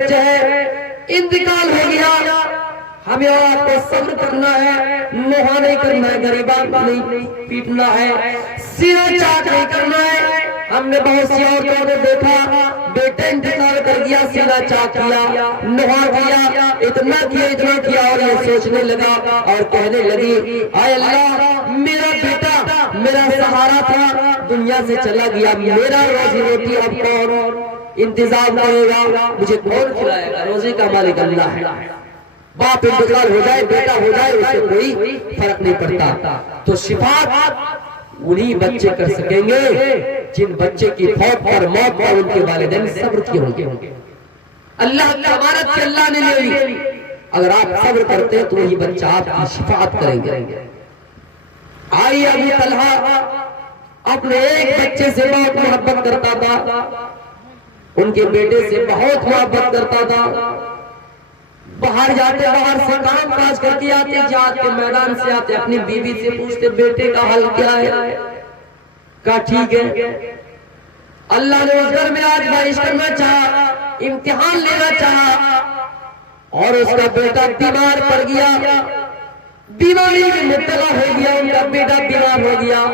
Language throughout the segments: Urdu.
ہے انتقال ہو گیا، ہمیں آپ کو صبر کرنا ہے، نوحہ نہیں کرنا ہے، غریبان کو نہیں پیٹنا ہے، سینا چاک نہیں کرنا ہے۔ ہم نے بہت سی عورتوں کو دیکھا، بیٹے انتقال کر گیا، سینا چاک کیا، نوحہ کیا، اتنا کیا اور یہ سوچنے لگا اور کہنے لگی اے اللہ میرا بیٹا میرا سہارا تھا دنیا سے چلا گیا، میرا روزی روٹی اب کون انتظام کرے گا، مجھے کون کھلائے گا؟ روزی کا مالک اللہ ہے۔ باپ انتقال ہو جائے بیٹا ہو جائے اس سے کوئی فرق نہیں پڑتا، تو شفاعت انہی بچے کر سکیں گے جن بچے کی فوت پر موت پر ان کے والدین صبر کیے ہوں گے۔ اللہ کی امانت سے اللہ نے لے لی، اگر آپ صبر کرتے ہیں تو وہی بچہ آپ کی شفاعت کریں گے۔ آئی ابو طلحہ اپنے ایک بچے سے بہت محبت کرتا تھا، ان کے بیٹے سے بہت محبت کرتا تھا، باہر جاتے باہر سے کام کاج کر کے آتے، جہاد کے میدان سے آتے اپنی بیوی سے پوچھتے بیٹے کا حال کیا ہے؟ کہا ٹھیک ہے۔ اللہ نے اس گھر میں آزمائش کرنا چاہا، امتحان لینا چاہا اور اس کا بیٹا بیمار پڑ گیا، بیماری میں مبتلا ہو گیا، ان کا بیٹا بیمار ہو گیا۔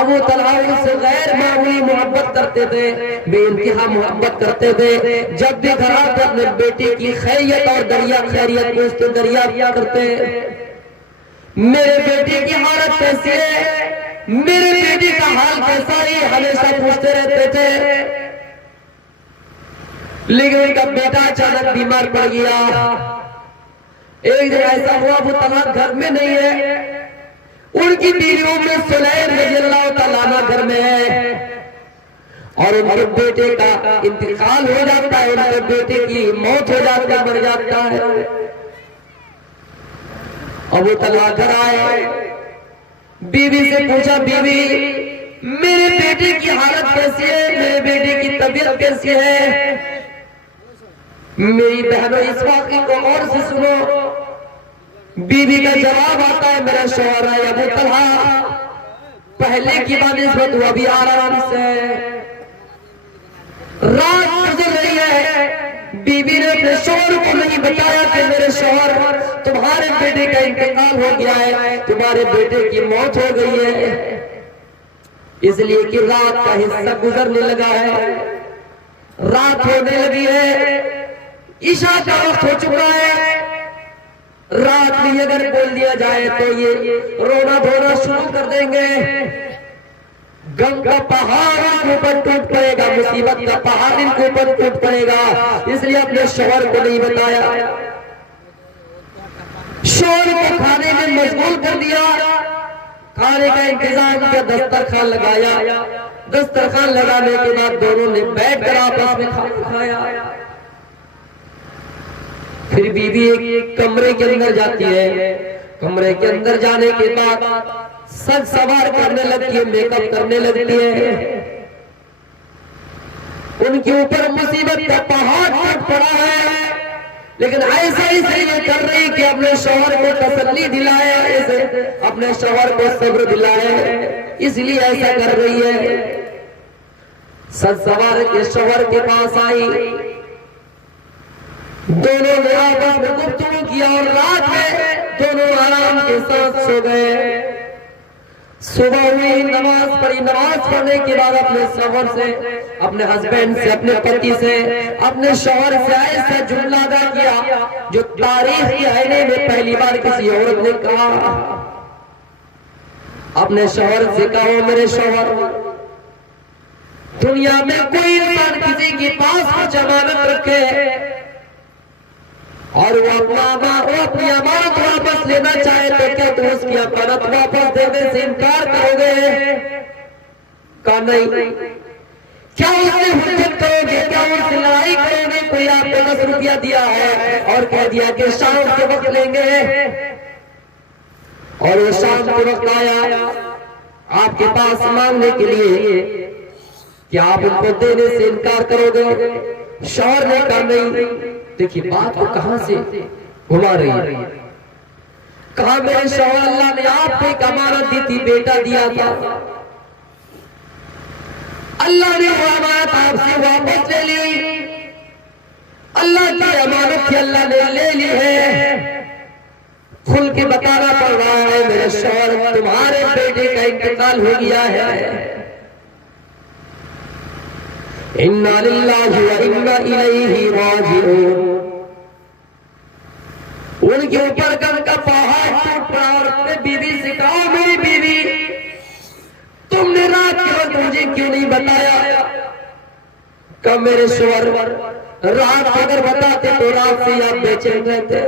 ابو طلحہ ان سے غیر معمولی محبت کرتے تھے، بے انتہا محبت کرتے تھے، جب بھی گھر آتے اپنے بیٹے کی خیریت اور خیریت پوچھتے، دریا کرتے میرے بیٹے کی حالت کیسی ہے، میرے بیٹے کا حال کیسا ہے، ہمیشہ پوچھتے رہتے تھے۔ لیکن ان کا بیٹا اچانک بیمار پڑ گیا۔ ایک دن ایسا ہوا ابو طلحہ گھر میں نہیں ہے، ان کی بیوی ام سلیم رضی اللہ تعالیٰ عنہ گھر میں ہے اور ان کے بیٹے کا انتقال ہو جاتا ہے، ان کے بیٹے کی موت ہو جاتی ہے، مر جاتا ہے۔ ابو طلحہ گھر آئے، بیوی سے پوچھا بیوی میرے بیٹے کی حالت کیسی ہے، میرے بیٹے کی طبیعت کیسی ہے؟ میری بہنوں اس واقعے کو غور سے سنو۔ بیوی کا جواب آتا ہے میرا شوہر ہے ابو طلحہ پہلے کی بنسبت وہ ابھی آرام سے، رات گزر رہی ہے، بیوی نے اپنے شوہر کو نہیں بتایا کہ میرے شوہر تمہارے بیٹے کا انتقال ہو گیا ہے، تمہارے بیٹے کی موت ہو گئی ہے، اس لیے کہ رات کا حصہ گزرنے لگا ہے، رات ہونے لگی ہے، عشاء کا وقت ہو چکا ہے، رات میں اگر بول دیا جائے تو یہ رونا دھونا شروع کر دیں گے، غم کا پہاڑ ان کے اوپر ٹوٹ پڑے گا، مصیبت کا پہاڑ ان کے اوپر ٹوٹ پڑے گا، اس لیے اپنے شوہر کو نہیں بتایا، شوہر کو کھانے میں مشغول کر دیا، کھانے کا انتظام کیا، دسترخوان لگایا، دسترخوان لگانے کے بعد دونوں نے بیٹھ کر آپس میں کھانا کھایا۔ پھر بیوی ایک کمرے کے اندر جاتی ہے، کمرے کے اندر جانے کے بعد سج سوار کرنے لگتی ہے، میک اپ کرنے لگتی ہے، ان کے اوپر مصیبت کا پہاڑ ٹوٹ پڑا ہے، لیکن ایسا اس لیے کر رہی کہ اپنے شوہر کو تسلی دلائے، اپنے شوہر کو صبر دلائے، اس لیے ایسا کر رہی ہے۔ سج سوار کے شوہر کے پاس آئی، دونوں نے آپس میں گفتگو کیا اور رات میں دونوں آرام کے ساتھ سو گئے۔ صبح ہوئی، نماز پڑھی، نماز پڑھنے کے بعد اپنے شوہر سے، اپنے ہسبینڈ سے، اپنے پتی سے، اپنے شوہر سے ایسا جملہ ادا کیا جو تاریخ کے آئینے میں پہلی بار کسی عورت نے کہا۔ اپنے شوہر سے کہا میرے شوہر دنیا میں کوئی انسان کسی کے پاس کچھ امانت رکھے اور وہ اپنی امانت واپس لینا چاہے تو کیا تم اس کی امانت واپس دینے سے انکار کرو گے؟ کہا نہیں۔ کیا اس سے حجت کرو گے؟ کیا اس سے لڑائی کرو گے؟ کوئی آپ کو 10 روپیہ دیا ہے اور کہہ دیا کہ شام کے وقت لیں گے، اور وہ شام کے وقت آیا آپ کے پاس مانگنے کے لیے، کیا آپ ان کو دینے سے انکار کرو گے؟ شوہر نے کہا نہیں۔ دیکھیے بات کو کہاں سے گھما رہی ہے، کہا میرے شوہر اللہ نے آپ کو ایک امانت دی تھی، بیٹا دیا تھا، اللہ نے وہ امانت آپ سے واپس لے لی، کی امانت تھی اللہ نے لے لی ہے. کھل کے بتانا پڑ رہا ہے میرے شوہر تمہارے بیٹے کا انتقال ہو گیا ہے. انا للہ و انا الیہ راجعون. ان کے اوپر غم کا پہاڑ ٹوٹ پڑا اور اپنے بیوی سے کہا میری بیوی تم نے رات کے وقت مجھے کیوں نہیں بتایا؟ کہ میرے شوہر رات اگر بتاتے تو رات سے آپ بے چین رہتے,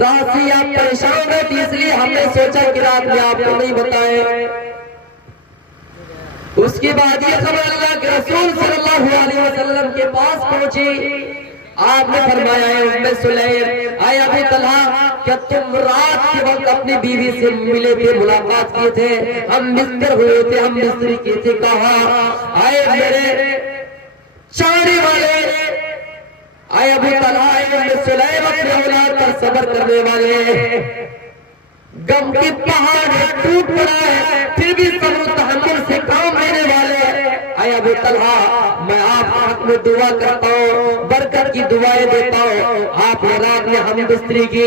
رات سے آپ پریشان رہتے, اس لیے ہم نے سوچا کہ رات میں آپ کو نہیں بتائے. اس کے بعد یہ خبر اللہ کے رسول صلی اللہ علیہ وسلم کے پاس پہنچی. آپ نے فرمایا ہے ام سلیم اے ابو طلحہ کیا تم رات کے وقت اپنی بیوی سے ملے تھے, ملاقات کیے تھے, ہم مستر ہوئے تھے, ہم مستری کیے تھے. کہا اے میرے چاڑی والے, اے ابو طلحہ اے ام سلیم اپنے اولاد پر صبر کرنے والے, غم کے پہاڑ ٹوٹ پڑا ہے پھر بھی صبر و تحمل سے کام لینے والے. اے ابو طلحہ میں آپ کے حق میں دعا کرتا ہوں, برکت کی دعائیں دیتا ہوں. آپ نے رات میں ہم بستری کی,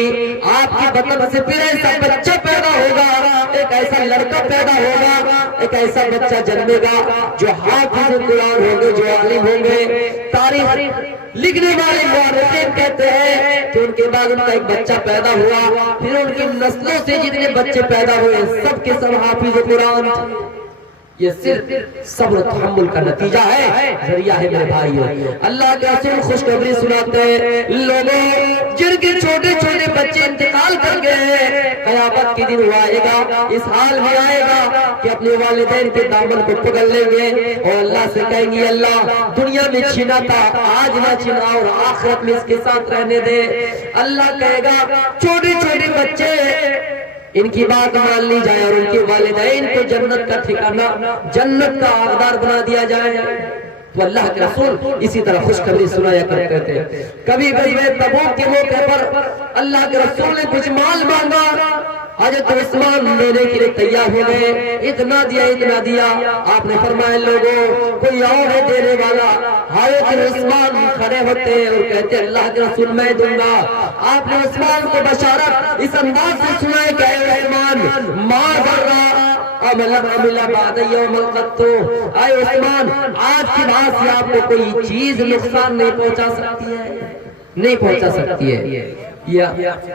آپ کی بطن سے پھر ایسا بچہ پیدا ہوگا, ایک ایسا لڑکا پیدا ہوگا, ایک ایسا بچہ جنمے گا جو حافظ قرآن ہوں گے, جو عالم ہوں گے. تاریخ لکھنے والے مورخین کہتے ہیں کہ ان کے بعد ان کا ایک بچہ پیدا ہوا, پھر ان کی نسلوں سے جتنے بچے پیدا ہوئے سب کے سب حافظ قرآن. یہ صرف صبر و تحمل کا نتیجہ ہے, ذریعہ ہے میرے بھائیو. اللہ کے رسول خوشخبری سناتے ہیں لوگوں جن کے چھوٹے چھوٹے بچے انتقال کر گئے ہیں, قیامت کے دن وہ آئے گا, اس حال میں آئے گا کہ اپنے والدین کے دامن کو پکڑ لیں گے اور اللہ سے کہیں گے اللہ دنیا میں چھینا تھا آج نہ چھینا اور آخرت میں اس کے ساتھ رہنے دے. اللہ کہے گا چھوٹے چھوٹے بچے ان کی بات مان لی جائے اور ان کے والدین کو جنت کا ٹھکانہ, جنت کا حقدار بنا دیا جائے. تو اللہ کے رسول اسی طرح خوشخبری سنایا کرتے تھے. کبھی غزوہ تبوک کے موقع پر اللہ کے رسول نے کچھ مال مانگا, حضرت عثمان دینے کے لیے تیار ہو گئے, اتنا دیا. آپ نے فرمایا لوگوں کوئی اور ہے دینے والا. حضرت عثمان کھڑے ہوتے اور کہتے اللہ کے رسول میں دوں گا. آپ نے عثمان کو بشارت اس انداز سے سنائے کہ اے عثمان ما ذرا عملا بعد یوم القط, اے عثمان آج کے بعد سے آپ کو کوئی چیز نقصان نہیں پہنچا سکتی ہے, نہیں پہنچا سکتی ہے.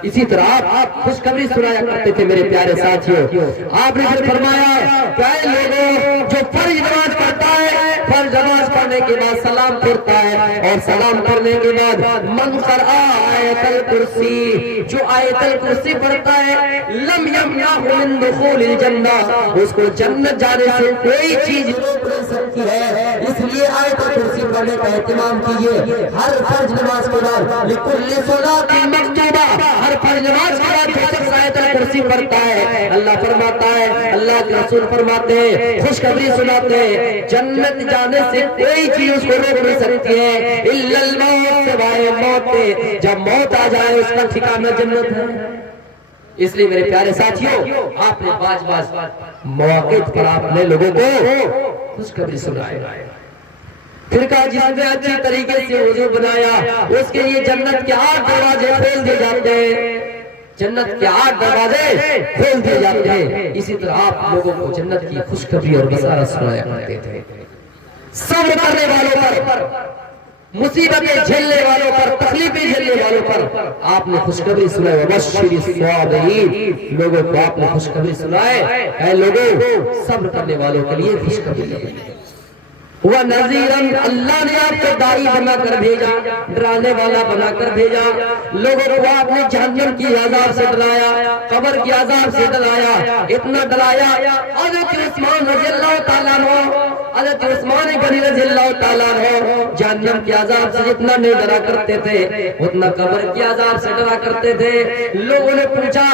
اسی طرح آپ خوشخبری سنایا کرتے تھے میرے پیارے ساتھیوں. آپ نے پھر فرمایا کہ اے لوگوں جو فرض نماز پڑھتا ہے, فرض نماز پڑھنے کے بعد سلام پھرتا ہے اور سلام پڑھنے کے بعد من قرأ آیت الکرسی, جو آیت الکرسی پڑھتا ہے لم یمنعہ من دخول الجنہ, اس کو جنت جانے سے کوئی چیز روک نہیں سکتی ہے. اس لیے آیت الکرسی پڑھنے کا اہتمام کیجئے ہر فرض نماز کے بعد. لکل صلاۃ مکتوبہ, ہر فرض نماز کے بعد جو شخص آیت الکرسی پڑھتا ہے اللہ فرماتا ہے, اللہ کے رسول فرماتے ہیں, خوشخبری سناتے ہیں جنت جانے سے کوئی چیز اس کو روک نہیں سکتی ہے الا الموت, سوائے موت. جب موت آ جائے اس کا ٹھکانہ جنت ہے. اس لیے میرے پیارے ساتھیوں آپ نے باز مواقع پر آپ نے لوگوں کو خوشخبری سنائی. پھر کہا جس نے اچھی طریقے سے وضو بنایا اس کے لیے جنت کے 8 دروازے کھول دیے جاتے ہیں, جنت کے 8 دروازے کھول دیے جاتے ہیں. اسی طرح آپ لوگوں کو جنت کی خوشخبری اور بشارت سنایا کرتے تھے. صبر کرنے والوں پر, مصیبتیں جھیلنے والوں پر, تکلیفیں جھیلنے والوں پر آپ نے خوشخبری سنائی. وبشر الصابرین, لوگوں کو آپ نے خوشخبری سنائے اے لوگوں صبر کرنے والوں کے لیے خوشخبری ہے. وَنَذِيرًا, اللہ نے آپ کو داعی بنا کر بھیجا, ڈرانے والا بنا کر بھیجا. لوگوں کو آپ نے جہنم کی عذاب سے ڈرایا, قبر کی عذاب سے ڈرایا, اتنا ڈرایا حضرت عثمان رضی اللہ تعالیٰ عنہ, حضرت عثمان غنی رضی اللہ تعالیٰ عنہ جہنم کی عذاب سے جتنا نہیں ڈرا کرتے تھے اتنا قبر کی عذاب سے ڈرا کرتے تھے. لوگوں نے پوچھا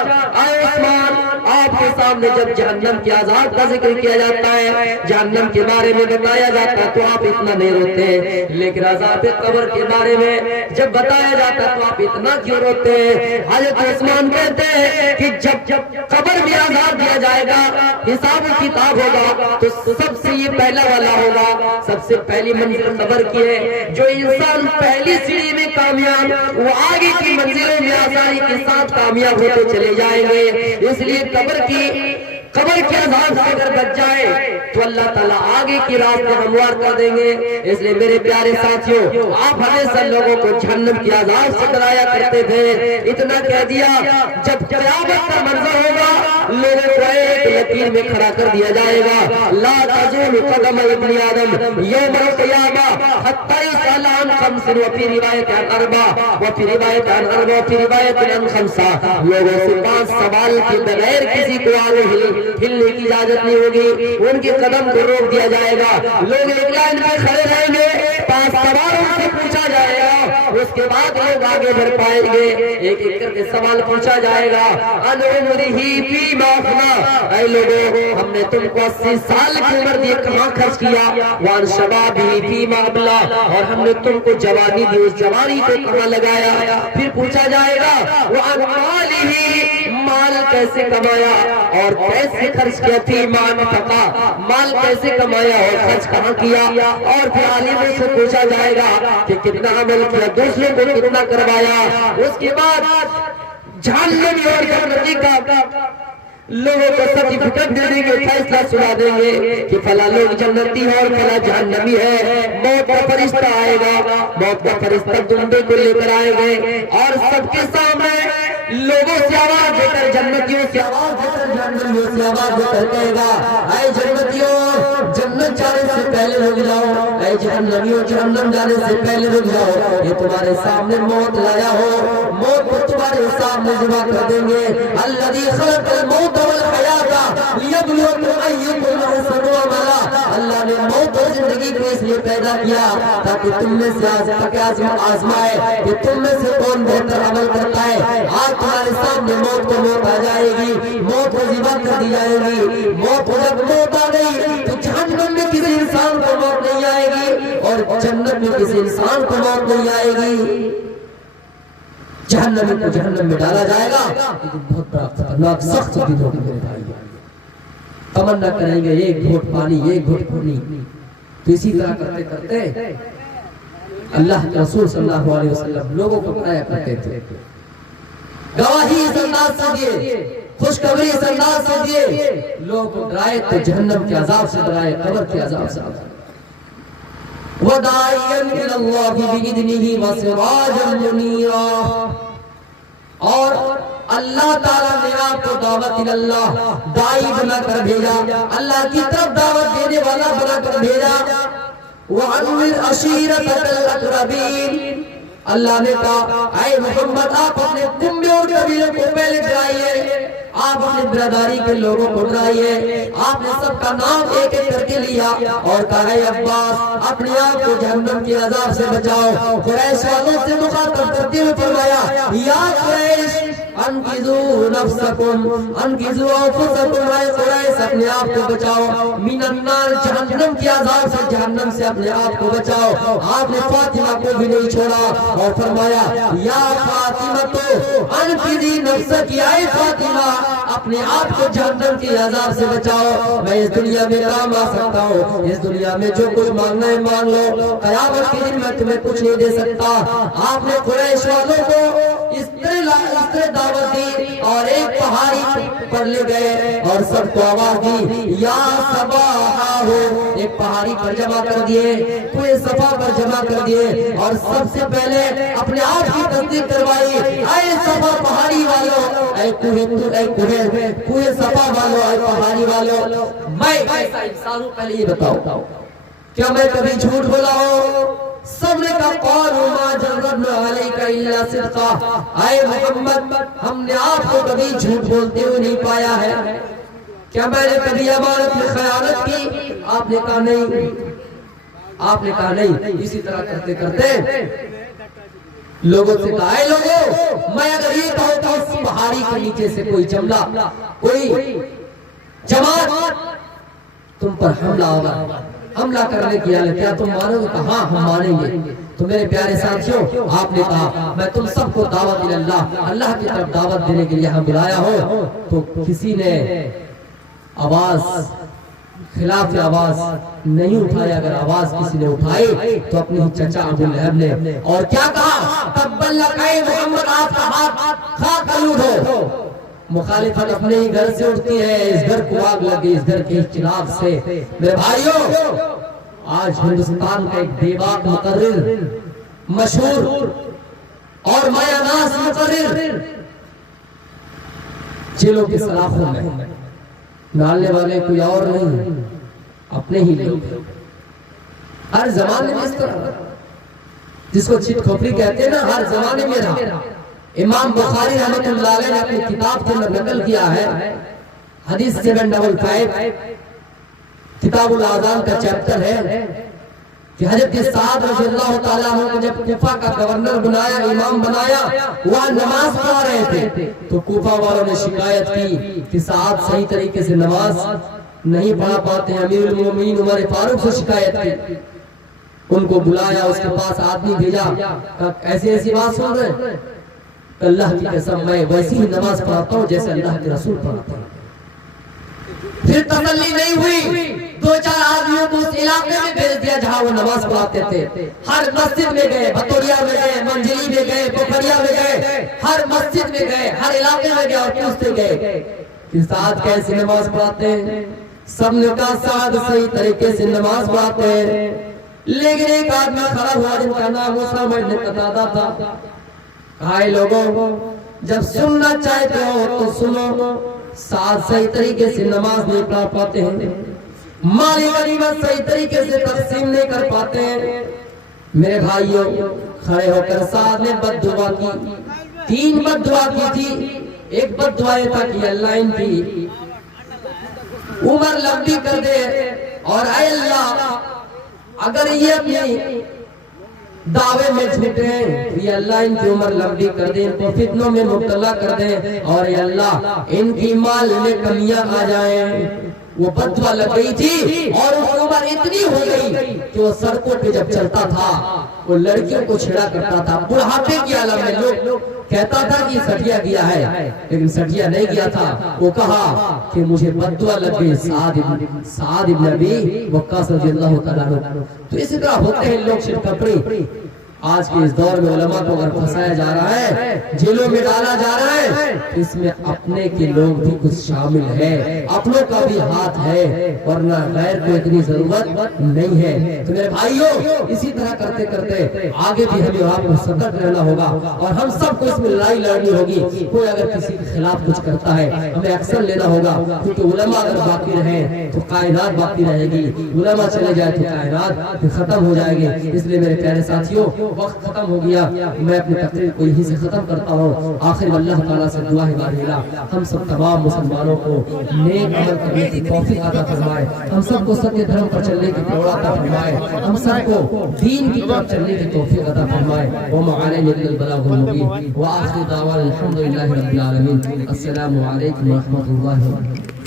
اے عثمان آپ کے سامنے جب جہنم کے عذاب کا ذکر کیا جاتا ہے، جہنم کے بارے میں بتایا جاتا ہے تو آپ اتنا نہیں روتے، لیکن عذاب قبر کے بارے میں جب بتایا جاتا ہے تو آپ اتنا کیوں روتے ہیں؟ حضرت عثمان کہتے ہیں کہ جب قبر میں عذاب دیا جائے گا، حساب و کتاب ہوگا، تو سب سے یہ پہلا والا ہوگا، سب سے پہلی منزل قبر کی ہے۔ جو انسان پہلی سیڑھی میں کامیاب، وہ آگے کی منزلوں میں آسانی کے ساتھ کامیاب ہوتے چلے جائیں گے۔ اس لیے قبر کے عذاب سے اگر بچ جائے تو اللہ تعالیٰ آگے کی راستے ہموار کر دیں گے۔ اس لیے میرے پیارے ساتھیوں، آپ ہمیشہ لوگوں کو جہنم کے عذاب سے ڈرایا کرتے تھے۔ اتنا کہہ دیا، جب قیامت کا منظر ہوگا، لوگوں کو ایک لکیر میں کھڑا کر دیا جائے گا، لا تزول قدم ابن آدم یوم القیامہ حتی یسأل عن خمس، وفی روایت عن اربع، وفی روایت عن اربع، وفی روایت عن خمسہ۔ لوگوں سے 5 سوال کے بغیر کسی کو آگے ہلنے کی اجازت نہیں ہوگی، ان کے قدم کو روک دیا جائے گا، لوگ ایک لائن میں کھڑے رہیں گے، 5 سوالوں سے پوچھا جائے گا، اس کے بعد لوگ آگے بڑھ پائیں گے، ایک ایک کر کے سوال پوچھا جائے گا۔ ان عمرہ فیما افنیٰ، اے لوگوں، ہم نے تم کو 80 سال کی عمر دی، کہاں خرچ کیا؟ وان شبابہ فیما ابلیٰ، اور ہم نے تم کو جوانی دی، اس جوانی کو کہاں لگایا؟ پھر پوچھا جائے گا وان مالہ، مال کیسے کمایا اور کیسے خرچ کیا؟ فیما انفقا، مال کیسے کمایا اور خرچ کہاں کیا؟ اور پھر عالموں سے پوچھا جائے گا کہ کتنا عمل کیا، دوسروں کو کتنا کروایا۔ اس کے بعد جہنمی اور جنتی کا لوگوں کو سرٹیفکیٹ دے دیں گے، فیصلہ سنا دیں گے کہ فلاں لوگ جنتی ہے اور فلاں جہنمی ہے۔ موت کا فرشتہ آئے گا، موت کا فرشتہ دندے کو لے کر آئے گے اور سب کے سامنے لوگوں سے آواز دے کر، جنتیوں سے آواز دے کر، جہنمیوں سے آواز دے کر کہے گا، اے جنتیوں، جنت جانے سے پہلے رک جاؤ، اے جہنمیوں، جہنم جانے سے پہلے رک جاؤ، یہ تمہارے سامنے موت لایا ہو، موت کو تمہارے سامنے جمع کر دیں گے۔ الذی خلق الموت والحیات لیبلوکم ایکم احسن عملا، اللہ نے موت اور زندگی کو اس لیے پیدا کیا تاکہ تم میں سے آزمائے کہ تم میں سے کون بہتر عمل کرتا ہے۔ آج تمہارے سامنے موت کو موت آ جائے گی، موت کو ذبح کر دی جائے گی۔ موت کو جب موت آ گئی تو جہنم میں کسی انسان کو موت نہیں آئے گی اور جنت میں کسی انسان کو موت نہیں آئے گی۔ جہنم کو جہنم میں ڈالا جائے گا، لیکن بہت بڑا خطرناک سخت دن ہوگا میرے بھائی۔ تمنا کریں گے ایک گھونٹ پانی، ایک گھونٹ پانی، تو اسی طرح کرتے کرتے اللہ کے رسول صلی اللہ علیہ وسلم لوگوں کو بتایا کرتے تھے، گواہی اس انداز سے دیے، خوشخبری اس انداز سے دیے، لوگوں کو ڈرائے تو جہنم کے عذاب سے ڈرائے، قبر کے عذاب سے ڈرائے۔ وَدَاعِيًا إِلَى اللَّهِ بِإِذْنِهِ وَسِرَاجًا مُنِيرًا، اور اللہ تعالیٰ نے آپ کو دعوت اللہ دائی بنا کر بھیجا، اللہ کی طرف دعوت دینے والا بنا کر بھیجا۔ وَأَنذِرْ عَشِيرَتَكَ الْأَقْرَبِينَ، اللہ نے کہا اے محمد آپ اپنے کنبے اور قبیلے کو پہلے ڈرائیے، آپ اپنے برادری کے لوگوں کو ڈرائیے۔ آپ نے سب کا نام ایک ایک کر کے لیا اور کہا اے عباس اپنے آپ کو جہنم کے عذاب سے بچاؤ۔ قریش والوں سے مخاطب کرتے ہوئے فرمایا یا قریش انقذوا نفسکم، انقذوا انفسکم، اے قریش اپنے آپ کو بچاؤ، من النار جہنم کے عذاب سے، جہنم سے اپنے آپ کو بچاؤ۔ آپ نے فاطمہ کو بھی نہیں چھوڑا اور فرمایا یا فاطمہ تو انقذی نفسک، اے فاطمہ اپنے آپ کو جہنم کے عذاب سے بچاؤ، میں اس دنیا میں کام آ سکتا ہوں، اس دنیا میں جو کچھ مانگنا ہے مانگ لو، قیامت کے دن میں تمہیں کچھ نہیں دے سکتا۔ آپ نے قریش والوں کو اس طرح دعوت دی اور ایک پہاڑی پر لے گئے اور سب کو آواز دی یا صباحا ہو، ایک پہاڑی پر جمع کر دیے، کوئے صفا پر جمع کر دیے اور سب سے پہلے اپنے آپ کی تصدیق کروائی، اے صفا پہاڑی والوں، اے کوئے صفا والوں، اے پہاڑی والوں، میں ایسا انسان ہوں، پہلے یہ بتاؤ کیا میں کبھی جھوٹ بولا ہوں؟ سب نے کہا قالوا ما جربنا علیک الا صدقا، اے محمد ہم نے آپ کو کبھی جھوٹ بولتے ہوئے نہیں پایا ہے، کیا میں نے کبھی امانت میں خیانت کی؟ آپ نے کہا نہیں، آپ نے کہا نہیں۔ اسی طرح کرتے کرتے لوگوں سے کہا ہے لوگوں میں اگر یہ کہوں کہ اس پہاڑی کے نیچے سے کوئی جملہ کوئی جماعت تم پر حملہ ہوگا حملہ کرنے کی حالت کیا تم مانو گے؟ کہاں ہم مانیں گے۔ تو میرے پیارے ساتھیوں آپ نے کہا میں تم سب کو دعوت اللہ کی طرف دعوت دینے کے لیے یہاں بلایا ہوں، تو کسی نے آواز خلاف آواز نہیں اٹھائی۔ اگر آواز کسی نے اٹھائی تو اپنے ہی چچا ابو لہب نے اور کیا کہا؟ تبا لک اے محمد آپ کا ہاتھ خاک آلود ہو۔ مخالفت اپنے ہی گھر سے اٹھتی ہے، اس گھر کو آگ لگی اس گھر کے چراغ سے۔ میرے بھائیوں آج ہندوستان کا ایک بے باک مقرر مشہور اور مایہ ناز مقرر جیلوں کے سلاخوں میں ڈالنے والے کوئی اور نہیں اپنے ہی لوگ ہر زمانے میں اس طرح جس کو چٹ کھوپڑی کہتے ہیں نا ہر زمانے میں رہا۔ امام بخاری رحمۃ اللہ علیہ نے اپنی کتاب کے اندر نقل کیا ہے حدیث 755 کتاب الاذان کا چیپٹر ہے کہ حضرت سعد رضی اللہ تعالیٰ عنہ کو جب کوفہ کا گورنر بنایا امام بنایا وہاں نماز پڑھا رہے تھے تو کوفہ والوں نے شکایت کی کہ سعد صحیح طریقے سے نماز نہیں پڑھا پاتے ہیں۔ امیر المومنین عمر فاروق سے شکایت کی، ان کو بلایا، اس کے پاس آدمی بھیجا، ایسی ایسی بات سن رہے ہیں، اللہ کی قسم میں ویسی ہی نماز پڑھاتا ہوں جیسے اللہ کے رسول پڑھاتا ہوں۔ پھر تسلی نہیں ہوئی، دو چار آدمیوں کو اس علاقے میں بھیج دیا جہاں وہ نماز پڑھاتے تھے۔ ہر مسجد میں گئے، بطوریا میں گئے، منجلی میں گئے، پوکھریا میں گئے، ہر مسجد میں گئے، ہر علاقے میں گئے اور پوچھتے گئے کہ سعد کیسے نماز پڑھاتے ہیں؟ سب نے کہا سعد صحیح طریقے سے نماز پڑھاتے ہیں، لیکن ایک آدمی کھڑا ہوا جن کا نام اسامہ بن قتادہ تھا۔ کہا اے لوگوں جب سننا چاہتے ہو تو سنو، سعد صحیح طریقے سے نماز نہیں پڑھا پاتے ہیں، مال غنیمت صحیح طریقے سے تقسیم نہیں کر پاتے ہیں۔ میرے بھائیوں کھڑے ہو کر سعد نے بد دعا کی، 3 بد دعا کی تھی۔ ایک بد دعا یہ تھا کہ اللہ ان کی عمر لمبی کر دے، اور اے اللہ اگر یہ اپنی دعوے میں جھوٹے ہیں تو یہ اللہ ان کی عمر لمبی کر دے، ان کو فتنوں میں مبتلا کر دے، اور یہ اللہ ان کی مال میں کمیاں آ جائیں۔ وہ بد دعا لگ گئی تھی اور اس کی عمر اتنی ہو گئی کہ وہ سڑکوں پہ جب چلتا تھا وہ لڑکیوں کو چھیڑا کرتا تھا۔ بڑھاپے کی عالم میں لوگ کہتا تھا کہ سٹیا گیا ہے، لیکن سٹیا نہیں گیا تھا۔ وہ کہا کہ مجھے بد دعا لگ گئی سعد ابن ابی وقاص رضی اللہ تعالیٰ عنہ۔ تو اسی طرح ہوتے ہیں لوگ شرکپڑی۔ آج کے اس دور میں علماء کو اگر پھنسایا جا رہا ہے، جیلوں میں ڈالا جا رہا ہے، اس میں اپنے کے لوگ بھی کچھ شامل ہے، اپنوں کا بھی ہاتھ ہے، ورنہ غیر کو اتنی ضرورت نہیں ہے۔ تو میرے بھائیوں اسی طرح کرتے کرتے آگے بھی ہمیں آپ کو سترک رہنا ہوگا، اور ہم سب کو اس میں لڑائی لڑنی ہوگی۔ کوئی اگر کسی کے خلاف کچھ کرتا ہے ہمیں ایکشن لینا ہوگا، کیونکہ علماء اگر باقی رہیں تو کائنات باقی رہے گی، علماء چلے جائے تو کائنات ختم ہو جائے گی۔ اس لیے میرے پیارے ساتھیوں وقت ختم ہو گیا، میں اپنی تقریر کو یہیں سے ختم کرتا ہوں۔ آخر اللہ تعالیٰ سے دعا ہے بارہلا ہم سب تمام مسلمانوں کو نیک عمل کرنے کی توفیق عطا فرمائے، ہم سب کو ستیہ دھرم پر چلنے کی توفیق عطا فرمائے، ہم سب کو دین کی طرف چلنے کی توفیق عطا فرمائے۔ وما علینا الا البلاغ المبین، وآخر دعوانا الحمد للہ رب العالمین۔ السلام علیکم ورحمۃ اللہ وبرکاتہ۔